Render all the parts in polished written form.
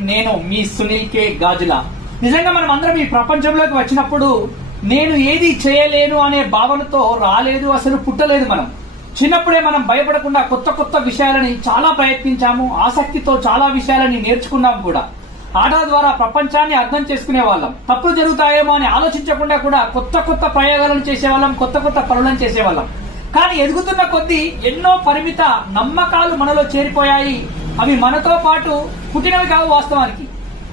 నేను మీ సునీల్ కే గాజుల. నిజంగా మనం అందరం ఈ ప్రపంచంలోకి వచ్చినప్పుడు నేను ఏది చేయలేను అనే భావనతో రాలేదు, అసలు పుట్టలేదు. మనం చిన్నప్పుడే మనం భయపడకుండా కొత్త కొత్త విషయాలని చాలా ప్రయత్నించాము, ఆసక్తితో చాలా విషయాలని నేర్చుకున్నాం కూడా. ఆటల ద్వారా ప్రపంచాన్ని అర్థం చేసుకునే వాళ్ళం, తప్పులు జరుగుతాయేమో అని ఆలోచించకుండా కూడా కొత్త కొత్త ప్రయోగాలను చేసేవాళ్ళం, కొత్త కొత్త పనులను చేసేవాళ్ళం. కానీ ఎదుగుతున్న కొద్దీ ఎన్నో పరిమిత నమ్మకాలు మనలో చేరిపోయాయి. అవి మనతో పాటు పుట్టినవి కావు వాస్తవానికి.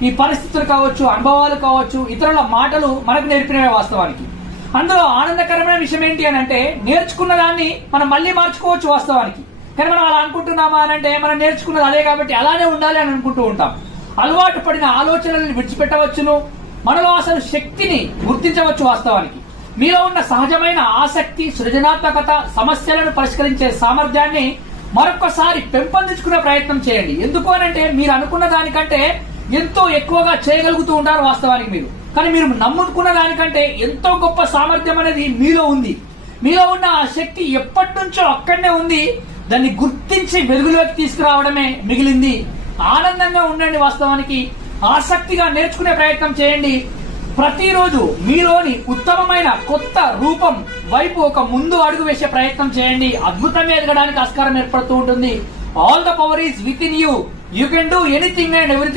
ఈ పరిస్థితులు కావచ్చు, అనుభవాలు కావచ్చు, ఇతరుల మాటలు మనకు నేర్పినవే వాస్తవానికి. అందులో ఆనందకరమైన విషయం ఏంటి అని అంటే, నేర్చుకున్న దాన్ని మనం మళ్ళీ మార్చుకోవచ్చు వాస్తవానికి. కానీ మనం అలా అనుకుంటున్నామా అని అంటే, మనం నేర్చుకున్నది అదే కాబట్టి అలానే ఉండాలి అని అనుకుంటూ ఉంటాం. అలవాటు పడిన ఆలోచనలను విడిచిపెట్టవచ్చును, మనలో అసలు శక్తిని గుర్తించవచ్చు వాస్తవానికి. మీలో ఉన్న సహజమైన ఆసక్తి, సృజనాత్మకత, సమస్యలను పరిష్కరించే సామర్థ్యాన్ని మరొకసారి పెంపొందించుకునే ప్రయత్నం చేయండి. ఎందుకు అనంటే, మీరు అనుకున్న దానికంటే ఎంతో ఎక్కువగా చేయగలుగుతూ ఉంటారు వాస్తవానికి మీరు. కానీ మీరు నమ్ముకున్న దానికంటే ఎంతో గొప్ప సామర్థ్యం అనేది మీలో ఉంది. మీలో ఉన్న ఆ శక్తి ఎప్పటి నుంచో అక్కడనే ఉంది. దాన్ని గుర్తించి వెలుగులోకి తీసుకురావడమే మిగిలింది. ఆనందంగా ఉండండి వాస్తవానికి. ఆసక్తిగా నేర్చుకునే ప్రయత్నం చేయండి. ప్రతిరోజు మీలోని ఉత్తమమైన కొత్త రూపం వైపు ఒక ముందు అడుగు వేసే ప్రయత్నం చేయండి. అద్భుతంగా ఎదగడానికి ఆస్కారం ఏర్పడుతూ ఉంటుంది. All the power is with in you. You can do anything and everything.